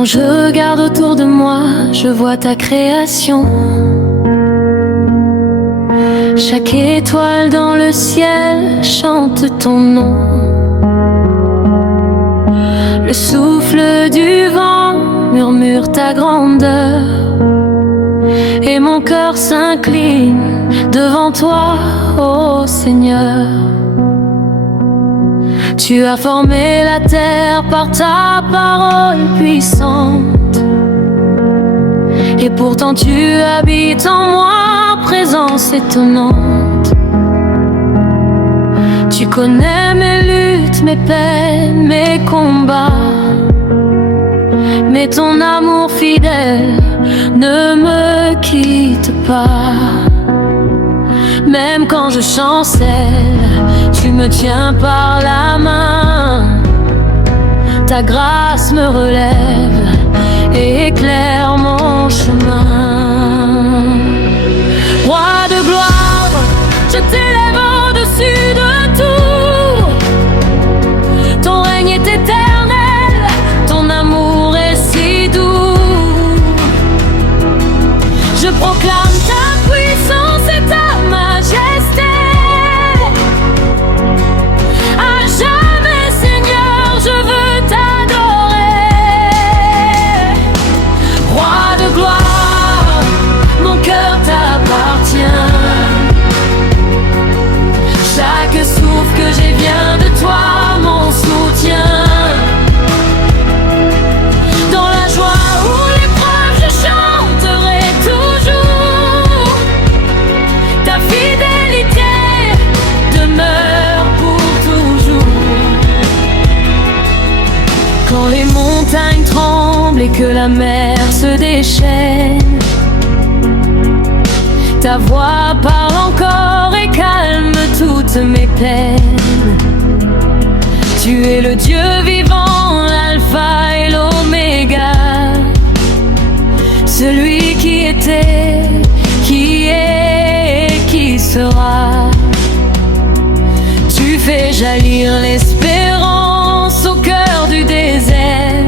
Quand je regarde autour de moi, je vois ta création. Chaque étoile dans le ciel chante ton nom. Le souffle du vent murmure ta grandeur, et mon cœur s'incline devant toi, ô Seigneur. Tu as formé la terre par ta parole puissante, et pourtant tu habites en moi, présence étonnante. Tu connais mes luttes, mes peines, mes combats, mais ton amour fidèle ne me quitte pas. Même quand je chancelle, tu me tiens par la main. Ta grâce me relève et éclaire mon chemin. Roi de gloire, je t'élève au-dessus de tout. Ton règne est éternel, ton amour est si doux. Je proclame ta puissance et ta majesté. À jamais, Seigneur, je veux t'adorer. Roi de gloire, mon cœur t'appartient. Chaque souffle que j'ai vient de toi, mon soutien. Dans la joie ou l'épreuve, je chanterai toujours. Ta fidélité demeure pour toujours. Quand les montagnes tremblent et que la mer se déchaîne, ta voix parle encore et calme toutes mes peines. Tu es le Dieu vivant, l'alpha et l'oméga, celui qui était, qui est et qui sera. Tu fais jaillir l'espérance au cœur du désert.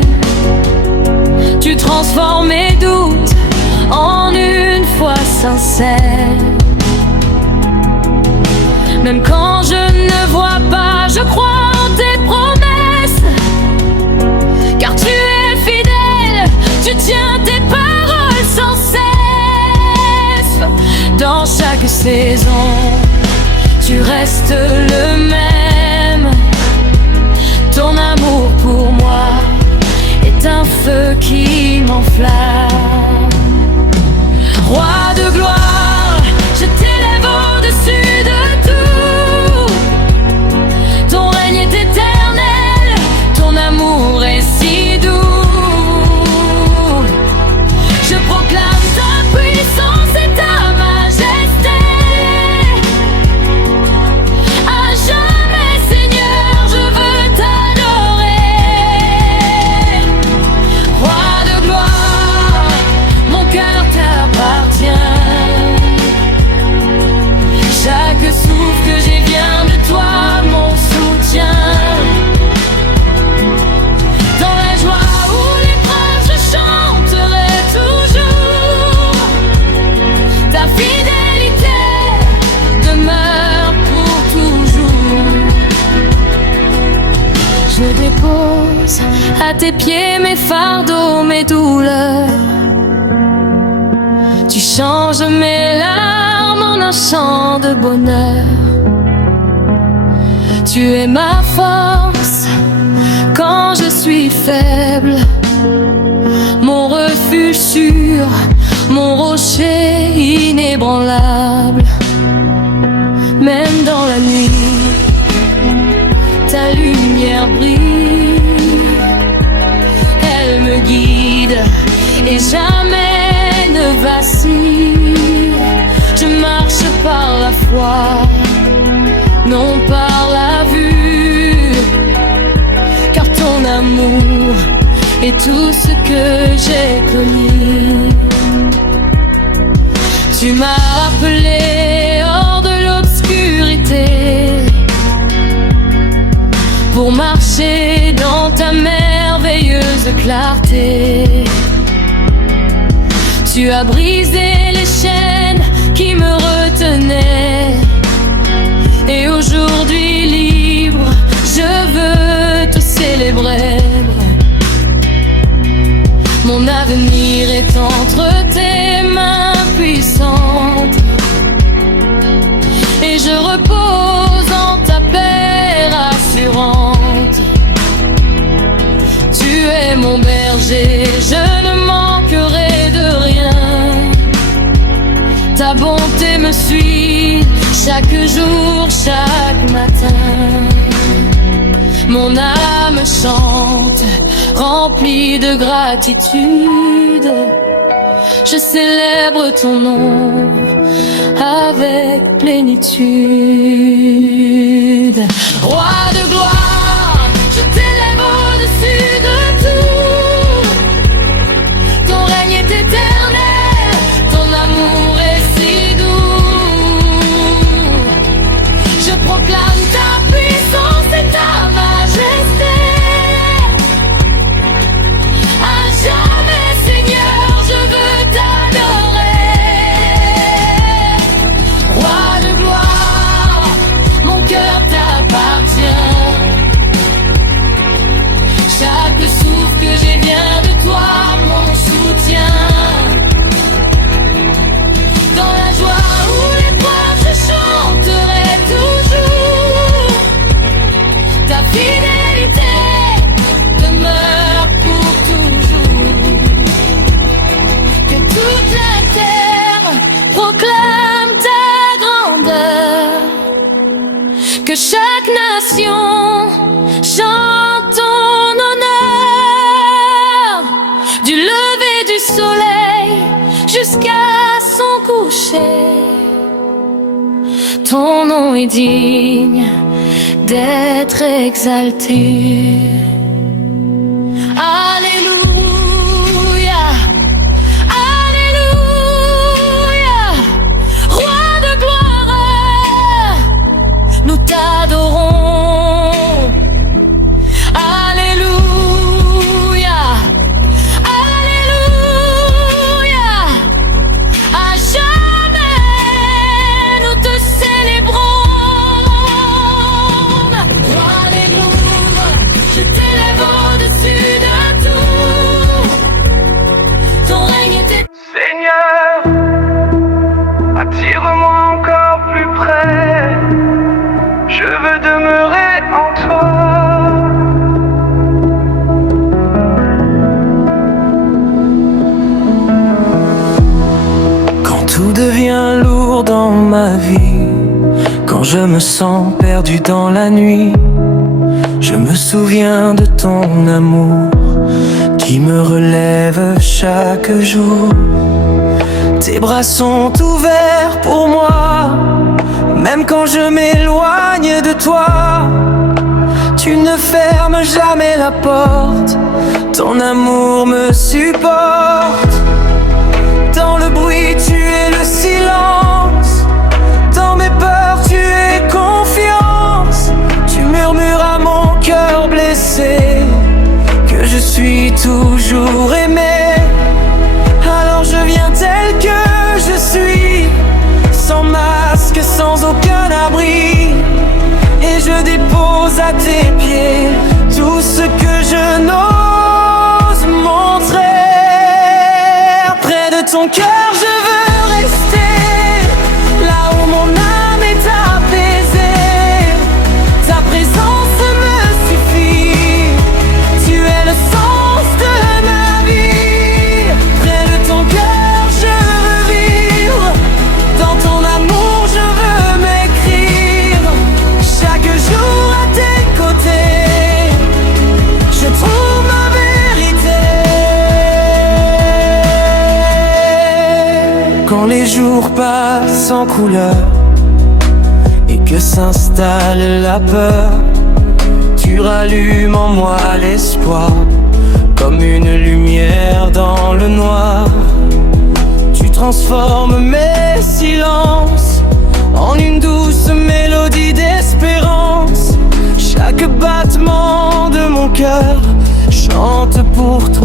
Tu transformes mes doutes en une foi sincère. Même quand je ne vois pas, je crois en tes promesses. Car tu es fidèle, tu tiens tes paroles sans cesse. Dans chaque saison, tu restes le même. Ton amour pour moi est un feu qui m'enflamme. Roi de gloire, je t'élève au-dessus de tout. Ton règne est éternel, ton amour est si doux. Je proclame ta puissance et ta majesté. À jamais, Seigneur, je veux t'adorer. Roi de gloire, mon cœur t'appartient. Chaque souffle que j'ai vient de toi, mon soutien. Dans la joie ou l'épreuve, je chanterai toujours. Ta fidélité demeure pour toujours. Je dépose à tes pieds mes fardeaux, mes douleurs. Tu changes mes larmes en un chant de bonheur. Tu es ma force quand je suis faible, mon refuge sûr, mon rocher inébranlable. Même dans la nuit, ta lumière brille. Elle me guide et jamais ne vacille. Je marche par la foi, non par la vue, car ton amour est tout ce que j'ai connu. Tu m'as appelé hors de l'obscurité pour marcher dans ta merveilleuse clarté. Tu as brisé les chaînes qui me retenaient. Et aujourd'hui libre, je veux te célébrer. Mon avenir est entre tes mains puissantes, et je repose en ta paix rassurante. Tu es mon berger, je ne manquerai de rien. Ta bonté me suit chaque jour, chaque matin. Mon âme chante, remplie de gratitude. Je célèbre ton nom avec plénitude. Roi de gloire, je t'élève au-dessus de tout. Ton règne est éternel, ton amour est si doux. Je proclame ta puissance et ta majesté. À jamais, Seigneur, je veux t'adorer. Roi de gloire, mon cœur t'appartient. Chaque souffle que j'ai vient de toi, mon soutien. Dans la joie ou l'épreuve, je chanterai toujours. Ta fidélité demeure pour toujours. Que toute la terre proclame ta grandeur. Que chaque nation chante ton honneur. Du lever du soleil jusqu'à son coucher. Ton nom est digne d'être exalté. Alléluia, Alléluia, Roi de gloire, nous t'adorons. Alléluia, Alléluia, à jamais nous te célébrons. Alléluia, je t'élève au-dessus de tout. Ton règne est Seigneur, attire-moi encore plus près. Je veux demeurer en toi. Quand tout devient lourd dans ma vie, quand je me sens perdu dans la nuit, je me souviens de ton amour qui me relève chaque jour. Tes bras sont ouverts pour moi, même quand je m'éloigne de toi. Tu ne fermes jamais la porte, ton amour me supporte. Dans le bruit, tu es le silence. Dans mes peurs, tu es confiance. Tu murmures à mon cœur blessé que je suis toujours aimé. Alors je viens tel que je suis, sans masque, sans aucun abri, et je dépose à tes pieds tout ce que je n'ose montrer. Près de ton cœur je veux rester, là où mon âme est apaisée. Ta présence me suffit, tu es le sens de ma vie. Près de ton cœur je veux vivre, dans ton amour je veux m'écrire. Chaque jour à tes côtés, je trouve ma vérité. Quand les jours passent en couleur et que s'installe la peur, tu rallumes en moi l'espoir, comme une lumière dans le noir. Tu transformes mes silences en une douce mélodie d'espérance. Chaque battement de mon cœur chante pour toi.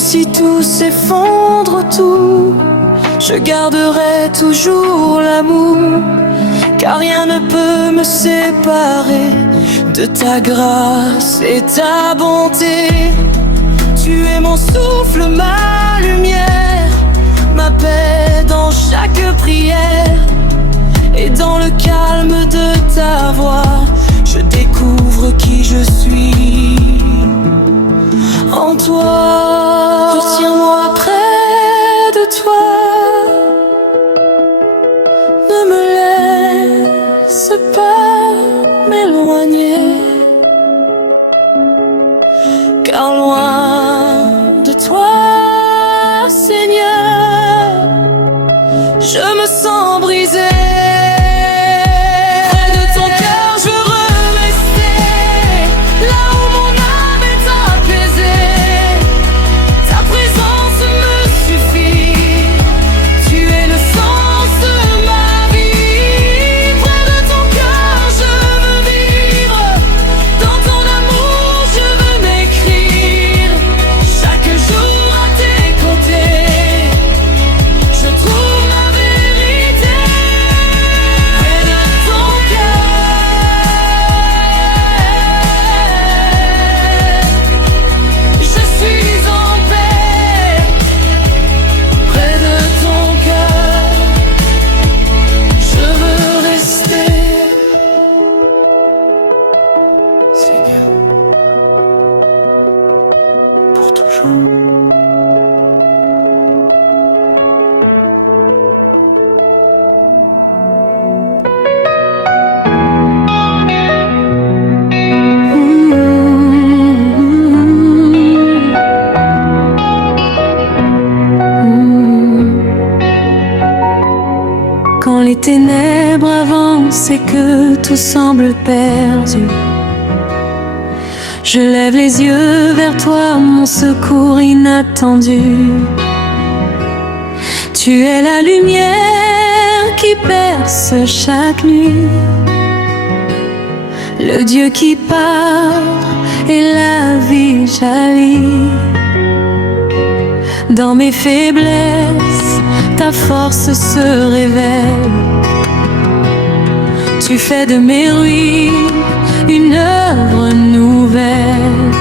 si tout s'effondre autour, je garderai toujours l'amour, car rien ne peut me séparer de ta grâce et ta bonté. Tu es mon souffle, ma lumière, ma paix dans chaque prière. Et dans le calme de ta voix, je découvre qui je suis en toi. Retiens-moi près de toi, ne me laisse pas m'éloigner, car loin de toi, Seigneur, je me sens brisé. Quand les ténèbres avancent et que tout semble perdu, je lève les yeux vers toi, mon secours inattendu. Tu es la lumière qui perce chaque nuit, le Dieu qui parle et la vie jaillit. Dans mes faiblesses, ta force se révèle. Tu fais de mes ruines une œuvre nouvelle.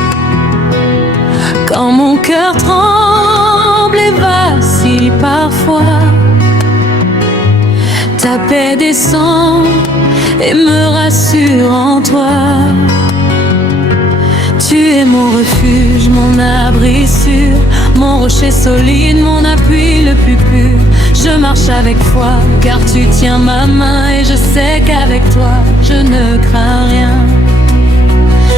Quand mon cœur tremble et vacille parfois, ta paix descend et me rassure en toi. Tu es mon refuge, mon abri sûr, mon rocher solide, mon appui le plus pur. Je marche avec foi, car tu tiens ma main, et je sais qu'avec toi, je ne crains rien.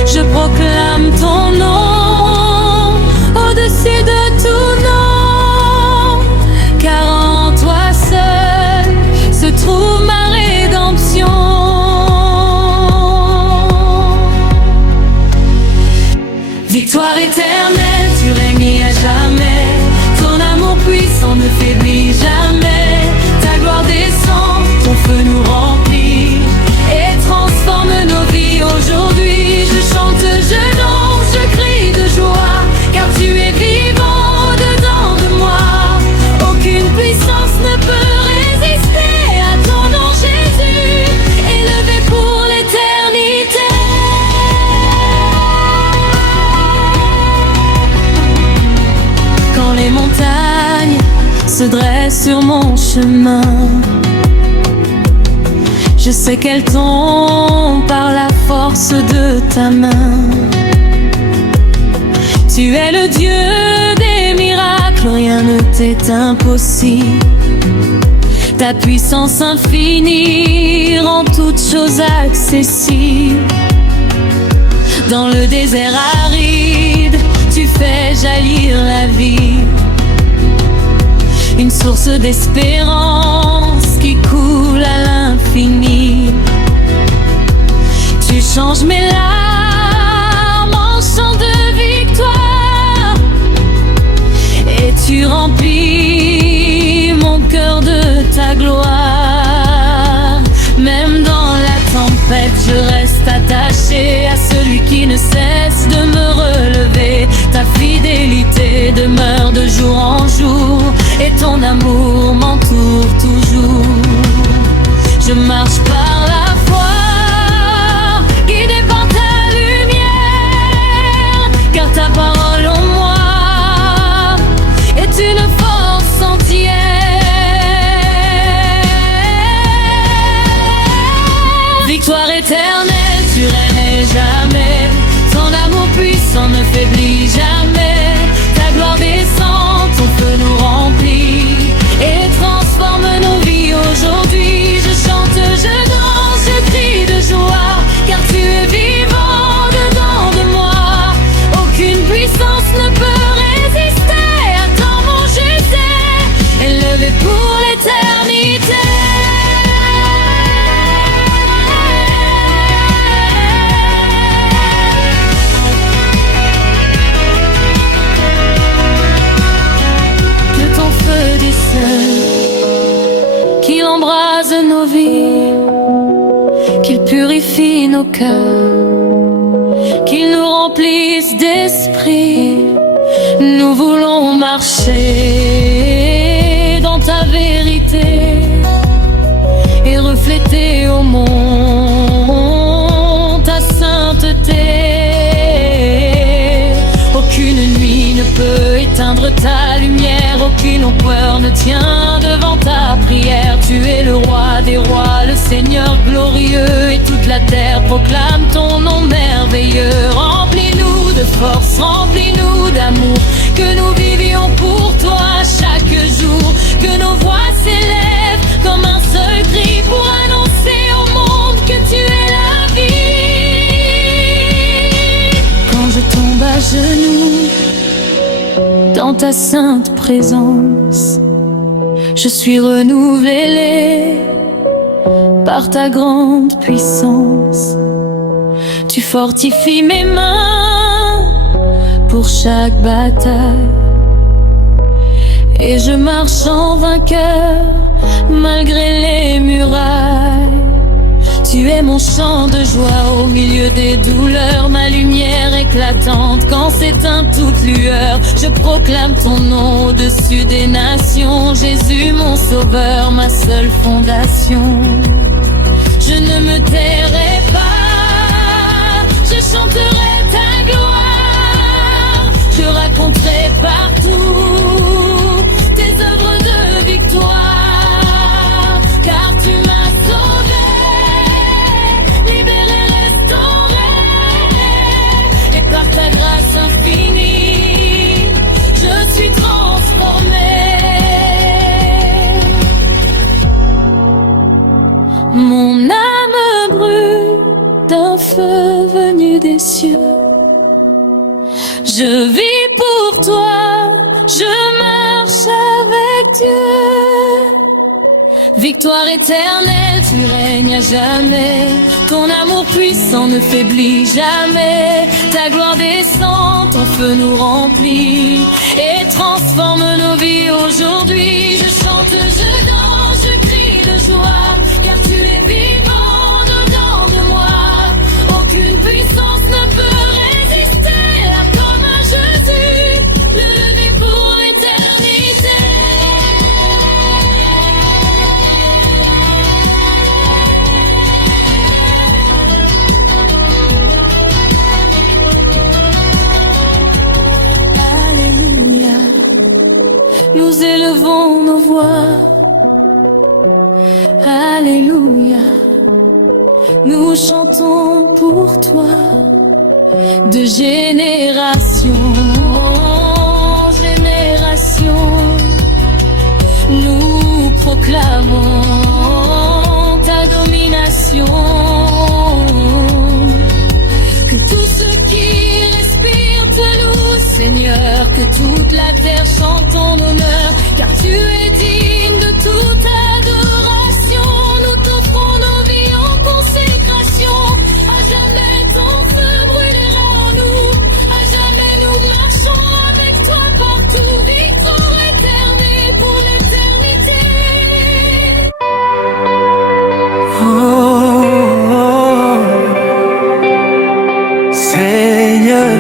Je proclame ton nom au-dessus de tout nom, car en toi seul se trouve ma rédemption. Victoire éternelle, tu règnes à jamais. Ton amour puissant ne faiblit jamais. Ta gloire descend, ton feu nous remplit et transforme nos vies aujourd'hui. Je chante, je danse, je crie de joie, car tu es vivant au-dedans de moi. Aucune puissance ne peut résister à ton nom, Jésus, élevé pour l'éternité. Quand les montagnes se dressent sur mon chemin, je sais qu'elles tombent par la force de ta main. Tu es le Dieu des miracles, rien ne t'est impossible. Ta puissance infinie rend toutes choses accessibles. Dans le désert aride, tu fais jaillir la vie, une source d'espérance qui coule à l'infini. Tu changes mes larmes en chants de victoire, et tu remplis mon cœur de ta gloire. Même dans la tempête, je reste attaché à celui qui ne cesse de me relever. Ta fidélité demeure purifie nos cœurs, qu'il nous remplisse d'esprit. Nous voulons marcher dans ta vérité et refléter au monde ta sainteté. Aucune nuit ne peut éteindre ta lumière, aucune peur ne tient devant ta prière. Tu es le roi des rois, le Seigneur glorieux, et toute la terre proclame ton nom merveilleux. Remplis-nous de force, remplis-nous d'amour, que nous vivions pour toi chaque jour, que nos voix s'élèvent comme un seul cri pour annoncer au monde que tu es la vie. Quand je tombe à genoux dans ta sainte présence, je suis renouvelé par ta grande puissance. Tu fortifies mes mains pour chaque bataille, et je marche en vainqueur malgré les murailles. Tu es mon chant de joie au milieu des douleurs, ma lumière éclatante quand s'éteint toute lueur. Je proclame ton nom au-dessus des nations, Jésus mon sauveur, ma seule fondation. Je ne me tairai pas, je chanterai ta gloire, je raconterai partout tes œuvres de victoire, car tu m'as sauvé, libéré, restauré, et par ta grâce infinie, je suis transformé. Mon âme brûle d'un feu venu des cieux. Je vis pour toi, je marche avec Dieu. Victoire éternelle, tu règnes à jamais. Ton amour puissant ne faiblit jamais. Ta gloire descend, ton feu nous remplit et transforme nos vies aujourd'hui. Je chante, je danse, je crie de joie, car tu es vivant dedans de moi. Aucune puissance ne peut résister à comme un Jésus, levé pour l'éternité. Alléluia, nous élevons nos voix. Alléluia, nous chantons pour toi. De génération en génération, nous proclamons ta domination. Que tous ceux qui respirent te louent, Seigneur, que toute la terre chante ton honneur, car tu es digne de toute adoration. Nous t'offrons nos vies en consécration. À jamais ton feu brûlera en nous, à jamais nous marchons avec toi partout. Victoire éternelle pour l'éternité. Oh, Seigneur,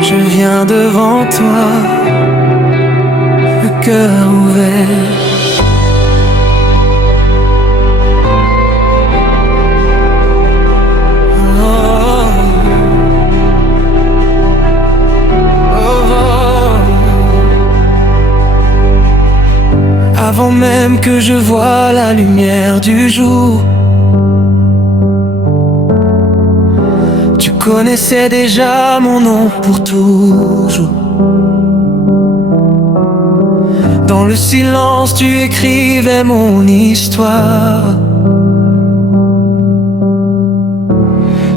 je viens devant toi, le cœur ouvert. Avant même que je voie la lumière du jour, tu connaissais déjà mon nom pour toujours. Dans le silence, tu écrivais mon histoire,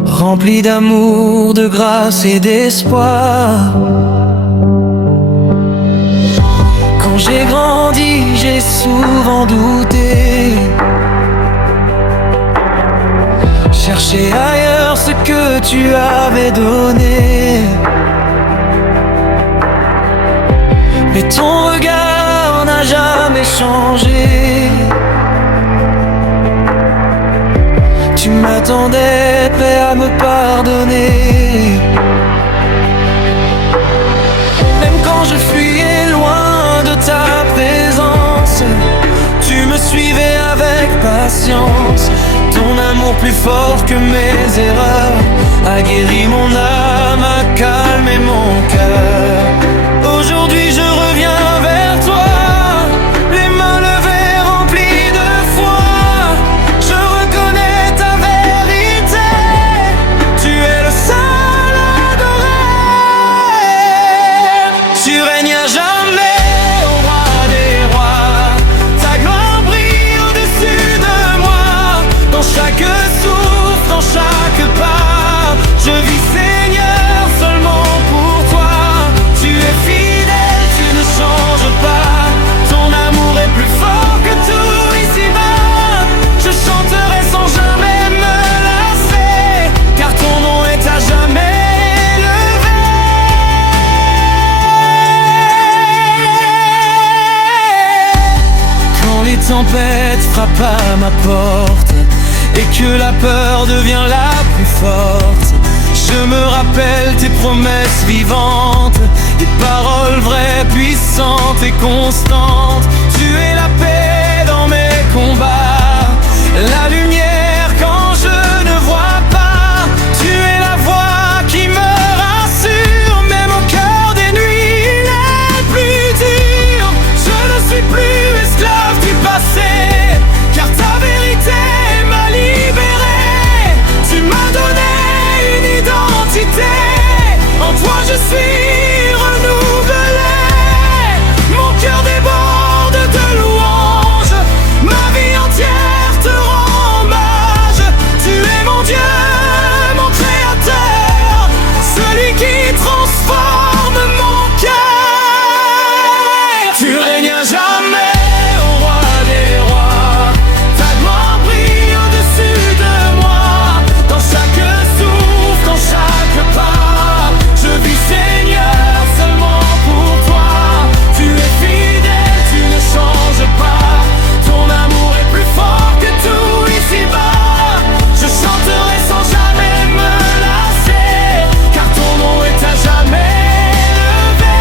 remplie d'amour, de grâce et d'espoir. Quand j'ai grandi, j'ai souvent douté, cherché ailleurs ce que tu avais donné. Mais ton regard n'a jamais changé. Tu m'as m'attendais, prêt à me pardonner. Même quand je fuyais loin de ta présence, tu me suivais avec patience. Ton amour plus fort que mes erreurs a guéri mon âme, a calmé mon cœur. Aujourd'hui je reviens vers toi, les mains levées remplies de foi. Je reconnais ta vérité, tu es le seul adoré. Tu règnes à jamais, ô roi des rois. Ta gloire brille au-dessus de moi. Dans chaque souffle, dans chaque pas, je vis Seigneur seulement pour toi. Tu es fidèle, tu ne changes pas. Ton amour est plus fort que tout ici-bas. Je chanterai sans jamais me lasser, car ton nom est à jamais élevé. Quand les tempêtes frappent à ma porte et que la peur devient la plus forte, je me rappelle tes promesses vivantes, des paroles vraies, puissantes et constantes. Tu es la paix dans mes combats, la lumière quand je ne vois pas. Tu es la voix qui me rassure, même au cœur des nuits les plus dures. Je ne suis plus esclave du passé, car ta vérité m'a libéré. Tu m'as donné une identité, en toi je suis renouvelé. Mon cœur déborde de louanges, ma vie entière te rend hommage. Tu es mon Dieu, mon créateur, celui qui transforme mon cœur. Tu règnes à jamais, ô roi des rois. Ta gloire brille au-dessus de moi. Dans chaque souffle, dans chaque pas, je vis Seigneur seulement pour toi. Tu es fidèle, tu ne changes pas. Ton amour est plus fort que tout ici-bas. Je chanterai sans jamais me lasser, car ton nom est à jamais élevé.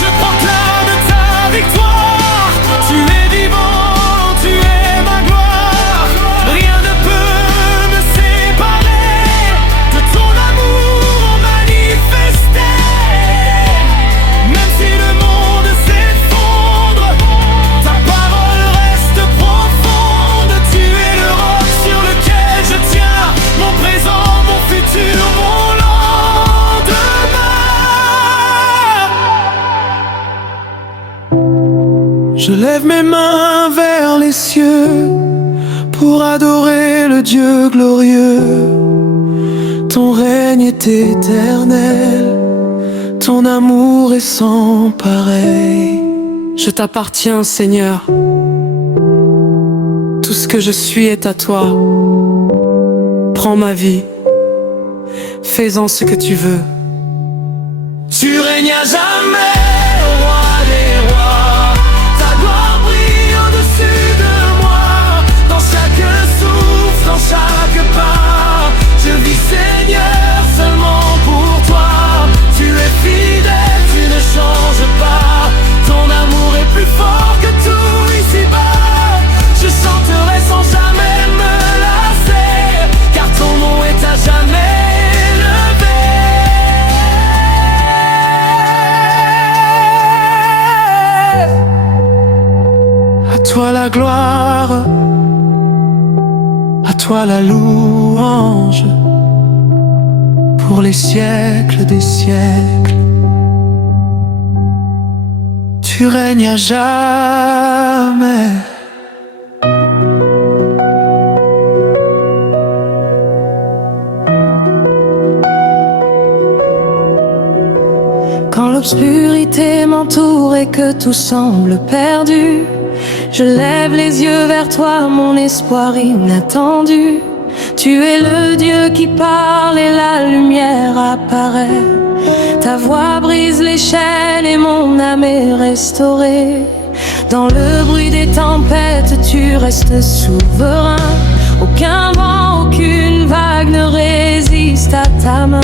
Je proclame ta victoire. Tu es vivant, tu es ma gloire. Rien ne peut me séparer de ton amour manifesté. Même si le monde s'effondre, ta parole reste profonde. Tu es le roc sur lequel je tiens, mon présent, mon futur, mon lendemain. Je lève mes mains vers les cieux pour adorer le Dieu glorieux. Ton règne est éternel, ton amour est sans pareil. Je t'appartiens, Seigneur. Tout ce que je suis est à toi. Prends ma vie, fais-en ce que tu veux. Tu règnes à jamais, ô roi des rois. Ta gloire brille au-dessus de moi. Dans chaque souffle, dans chaque pas, je vis Seigneur seulement pour toi. Tu es fidèle, tu ne changes pas. Ton amour est plus fort que tout ici-bas. Je chanterai sans jamais me lasser, car ton nom est à jamais élevé. À toi la gloire, à toi la louange, pour les siècles des siècles. Tu règnes à jamais. Quand l'obscurité m'entoure et que tout semble perdu, je lève les yeux vers toi, mon espoir inattendu. Tu es le Dieu qui parle et la lumière apparaît. Ta voix brise les chaînes et mon âme est restaurée. Dans le bruit des tempêtes, tu restes souverain. Aucun vent, aucune vague ne résiste à ta main.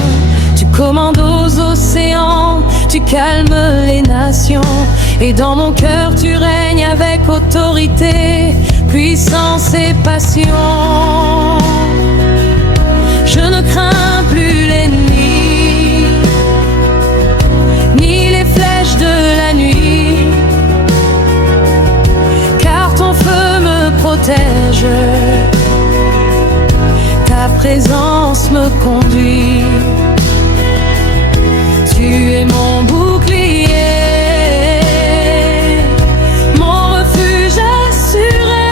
Tu commandes aux océans, tu calmes les nations. Et dans mon cœur tu règnes avec autorité, puissance et passion. Je ne crains plus l'ennemi, ni les flèches de la nuit, car ton feu me protège, ta présence me conduit. Tu es mon bouclier, mon refuge assuré,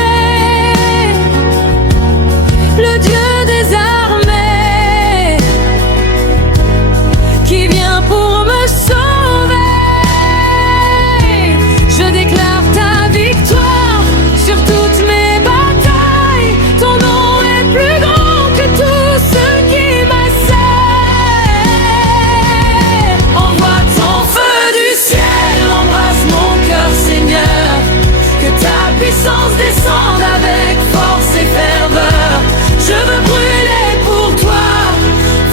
le Dieu des armées qui vient pour me sauver. Je déclare ta victoire sur toutes mes batailles. Ton nom est plus grand que tout ce qui m'assaille. Envoie ton feu du ciel, embrasse mon cœur, Seigneur. Que ta puissance descende avec force et ferveur. Je veux brûler pour toi,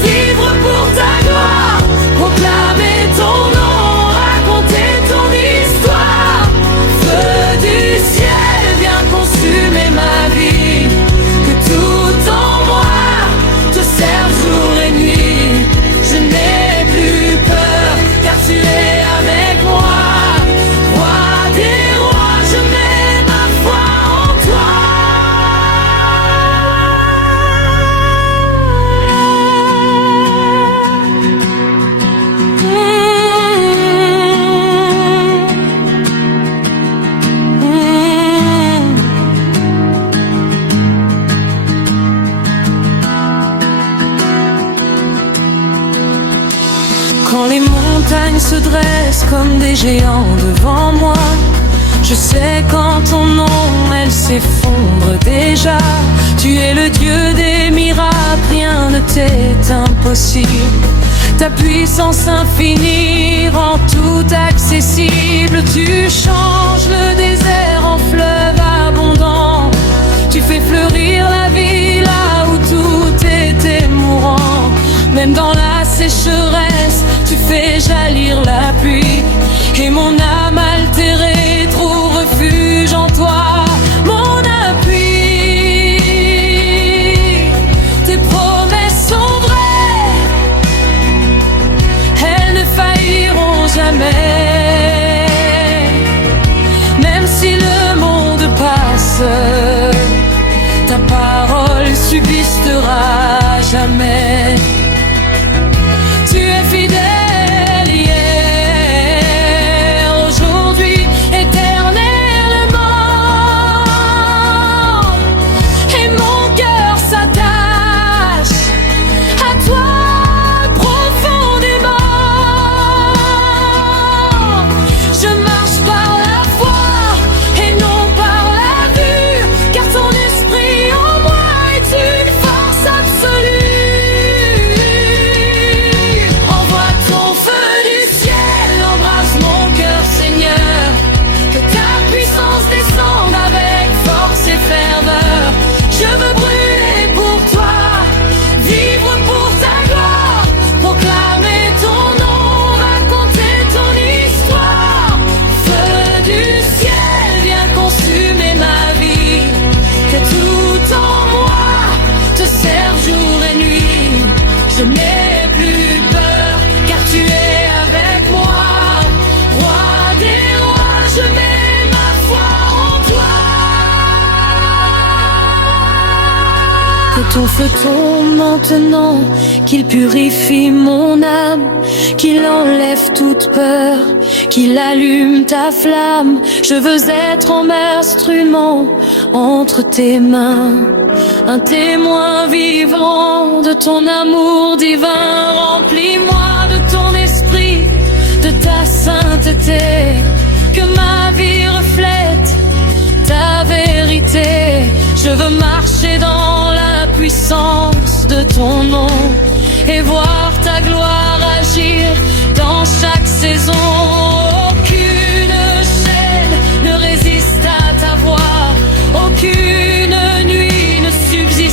vivre pour ta gloire, proclamer ton nom, raconter ton histoire. Feu du ciel, viens consumer ma vie. Que tout en moi te serve jour et nuit. Je n'ai plus peur, car tu es avec moi. Roi des rois, je mets ma foi en toi. Quand les montagnes se dressent comme des géants devant moi, je sais qu'en ton nom elles s'effondrent déjà. Tu es le Dieu des miracles, rien ne t'est impossible. Ta puissance infinie rend tout accessible. Tu changes le désert en fleuve abondant. Tu fais fleurir la vie là où tout était mourant. Même dans la sécheresse, tu fais jaillir la pluie. Et mon âme altérée trouve refuge en toi, mon appui. Tes promesses sont vraies, elles ne failliront jamais. Même si le monde passe, ta parole subsistera jamais. Tu es fidèle hier, aujourd'hui, éternellement. Et mon cœur s'attache à toi profondément. Je marche par la foi et non par la vue, car ton esprit en moi est une force absolue. Envoie ton feu du ciel, embrasse mon cœur, Seigneur. Que ta puissance descende avec force et ferveur. Je veux brûler pour toi, vivre pour ta gloire, proclamer ton nom, raconter ton histoire. Feu du ciel, viens consumer ma vie. Que tout en moi te serve jour et nuit. Je n'ai plus peur, car tu es avec moi. Roi des rois, je mets ma foi en toi. Que ton feu tombe maintenant, qu'il purifie mon âme, qu'il enlève toute peur, qu'il allume ta flamme. Je veux être en instrument entre tes mains, un témoin vivant de ton amour divin. Remplis-moi de ton esprit, de ta sainteté, que ma vie reflète ta vérité. Je veux marcher dans la puissance de ton nom et voir ta gloire agir dans chaque saison. Aucune chaîne ne résiste à ta voix, aucune nuit ne subsiste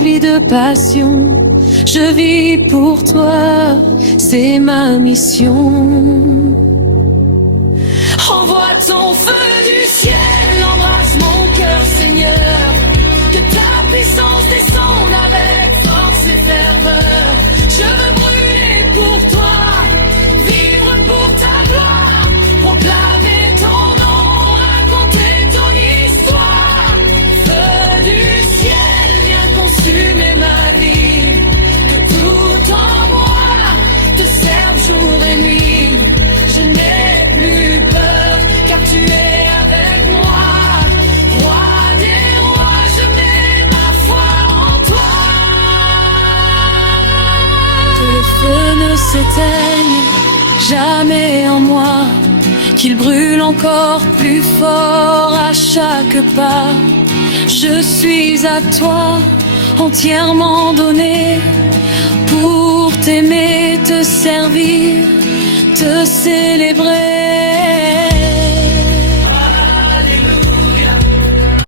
rempli de passion. Je vis pour toi, c'est ma mission. Envoie ton feu du ciel, embrasse mon cœur, Seigneur. Que ta puissance descende avec force et ferveur. Je veux brûler pour toi, vivre pour ta gloire, proclamer ton nom, raconter ton histoire. Feu du ciel, viens consumer ma vie. Que tout en moi te serve jour et nuit. Je n'ai plus peur, car tu es avec moi. Roi des rois, je mets ma foi en toi. Que le feu ne s'éteigne jamais en moi, qu'il brûle encore plus fort à chaque pas. Je suis à toi, entièrement donné, pour t'aimer, te servir, te célébrer.